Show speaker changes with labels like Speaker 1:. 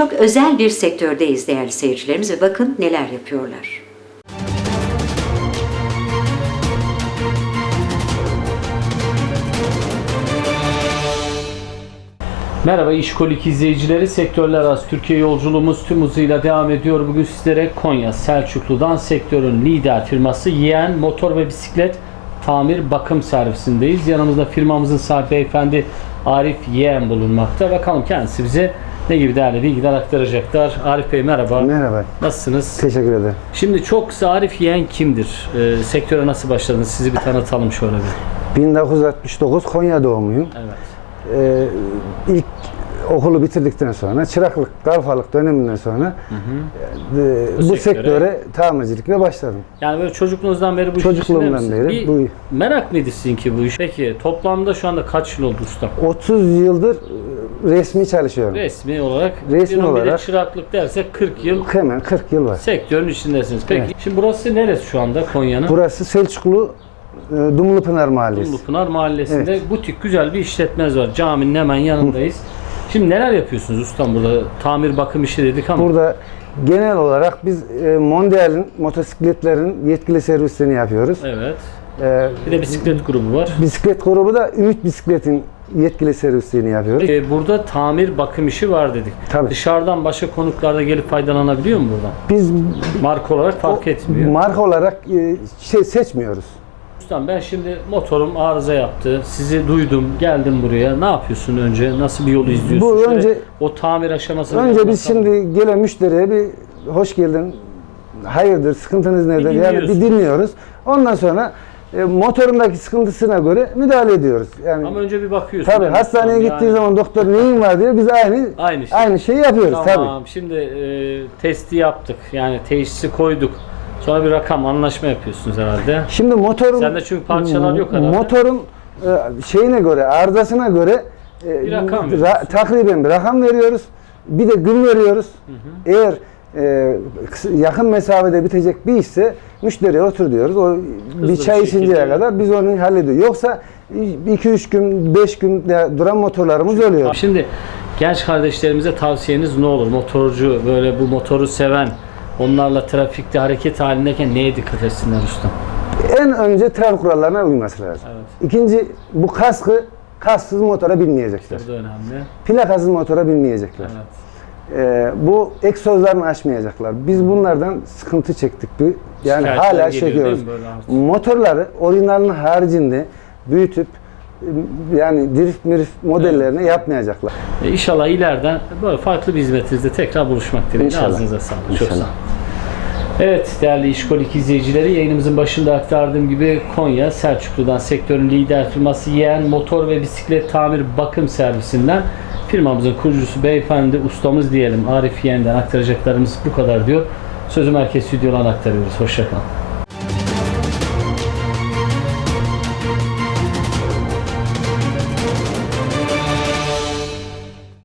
Speaker 1: Çok özel bir sektördeyiz değerli seyircilerimiz ve bakın neler yapıyorlar.
Speaker 2: Merhaba İşkolik izleyicileri. Sektörler arası Türkiye yolculuğumuz tüm hızıyla devam ediyor. Bugün sizlere Konya Selçuklu'dan sektörün lider firması Yeğen Motor ve Bisiklet Tamir Bakım Servisindeyiz. Yanımızda firmamızın sahibi beyefendi Arif Yeğen bulunmakta. Bakalım kendisi bize ne gibi değerli bilgiler aktaracaklar. Arif Bey merhaba.
Speaker 3: Merhaba,
Speaker 2: Nasılsınız?
Speaker 3: teşekkür ederim.
Speaker 2: Şimdi çok Arif Yeğen kimdir? Ee, sektöre nasıl başladınız? Sizi bir tanıtalım şöyle bir.
Speaker 3: 1969 Konya doğumluyum.
Speaker 2: Evet.
Speaker 3: Ee, ilk okulu bitirdikten sonra çıraklık, kalfalık döneminden sonra e,
Speaker 2: Bu
Speaker 3: bu,
Speaker 2: sektöre-
Speaker 3: sektöre tamircilikle başladım.
Speaker 2: Yani böyle çocukluğunuzdan beri bu
Speaker 3: Çocukluğumdan beri
Speaker 2: Bir
Speaker 3: bu-
Speaker 2: merak mıydı sizinki bu iş? Peki toplamda şu anda kaç yıl oldu usta?
Speaker 3: 30 yıldır e, resmi çalışıyorum.
Speaker 2: Resmi olarak,
Speaker 3: Resmi olarak-
Speaker 2: çıraklık dersek 40 yıl
Speaker 3: Hemen 40 yıl var.
Speaker 2: sektörün içindesiniz. Peki
Speaker 3: Evet.
Speaker 2: şimdi burası neresi şu anda Konya'nın?
Speaker 3: Burası Selçuklu e, Dumlupınar Mahallesi.
Speaker 2: Dumlupınar Mahallesi'nde butik güzel bir işletmeniz var. Caminin hemen yanındayız. Şimdi neler yapıyorsunuz ustam burada? Tamir bakım işi dedik ama.
Speaker 3: Burada genel olarak biz e, Mondial'in motosikletlerin yetkili servislerini yapıyoruz.
Speaker 2: Evet.
Speaker 3: E,
Speaker 2: Bir de bisiklet grubu var.
Speaker 3: bisiklet grubu da Ümit Bisiklet'in yetkili servislerini yapıyoruz.
Speaker 2: Peki, burada tamir bakım işi var dedik.
Speaker 3: Tabii.
Speaker 2: Dışarıdan başka konuklar da gelip faydalanabiliyor mu buradan?
Speaker 3: Biz
Speaker 2: Marka olarak fark etmiyor.
Speaker 3: marka olarak e, şey seçmiyoruz.
Speaker 2: Ustam ben şimdi motorum arıza yaptı. Sizi duydum, geldim buraya. Ne yapıyorsun önce? Nasıl bir yolu izliyorsun?
Speaker 3: Bu
Speaker 2: Şöyle
Speaker 3: önce-
Speaker 2: o tamir aşamasını
Speaker 3: Önce biz şimdi gelen müşteriye bir hoş geldin, hayırdır, sıkıntınız nedir? Yani bir
Speaker 2: dinliyorsunuz.
Speaker 3: dinliyoruz. Ondan sonra e, motorundaki sıkıntısına göre müdahale ediyoruz. Yani
Speaker 2: Ama önce bir bakıyorsun.
Speaker 3: tabii
Speaker 2: değil mi
Speaker 3: hastaneye
Speaker 2: ustam?
Speaker 3: gittiği
Speaker 2: Yani
Speaker 3: zaman doktor neyin var diyor. Biz aynı
Speaker 2: Aynı şey.
Speaker 3: aynı şeyi yapıyoruz
Speaker 2: Tamam. Şimdi e, testi yaptık. Yani teşhisi koyduk. Sonra bir rakam anlaşma yapıyorsunuz herhalde.
Speaker 3: Şimdi motorun
Speaker 2: Sende çünkü parçalar yok herhalde.
Speaker 3: Motorun e, şeyine göre, arızasına göre e,
Speaker 2: Bir rakam
Speaker 3: ra-
Speaker 2: veriyorsun.
Speaker 3: takriben bir rakam veriyoruz. Bir de gün veriyoruz. Eğer e, kısa- yakın mesafede bitecek bir işse müşteriye otur diyoruz. O bir
Speaker 2: bir
Speaker 3: çay
Speaker 2: şekilde-
Speaker 3: içinceye kadar biz onu hallediyoruz. Yoksa 2-3 gün, 5 gün de duran motorlarımız oluyor.
Speaker 2: Şimdi genç kardeşlerimize tavsiyeniz ne olur? Motorcu böyle bu motoru seven onlarla trafikte hareket halindeyken neye dikkat etsinler ustam?
Speaker 3: En önce trafik kurallarına uyması lazım.
Speaker 2: Evet.
Speaker 3: İkinci bu kaskı kasksız motora binmeyecekler.
Speaker 2: Bu da önemli.
Speaker 3: Plakasız motora binmeyecekler.
Speaker 2: Evet.
Speaker 3: Ee, bu egzozlarını açmayacaklar. Biz bunlardan sıkıntı çektik. Bir, yani
Speaker 2: Şikayetler
Speaker 3: hala
Speaker 2: geliyor değil
Speaker 3: çekiyoruz.
Speaker 2: mi böyle artık?
Speaker 3: Motorları orijinalinin haricinde büyütüp yani drift mirif modellerini yapmayacaklar.
Speaker 2: E, İnşallah ileriden böyle farklı bir hizmetinizde tekrar buluşmak dileğiyle.
Speaker 3: İnşallah.
Speaker 2: Ağzınıza sağlık. Çok
Speaker 3: İnşallah.
Speaker 2: sağ olun. Evet değerli İşkolik izleyicileri yayınımızın başında aktardığım gibi Konya Selçuklu'dan sektörün lider firması Yeğen Motor ve Bisiklet Tamir Bakım Servisinden firmamızın kurucusu beyefendi ustamız diyelim Arif Yeğen'den aktaracaklarımız bu kadar diyor. Sözü merkez stüdyodan aktarıyoruz. Hoşçakalın.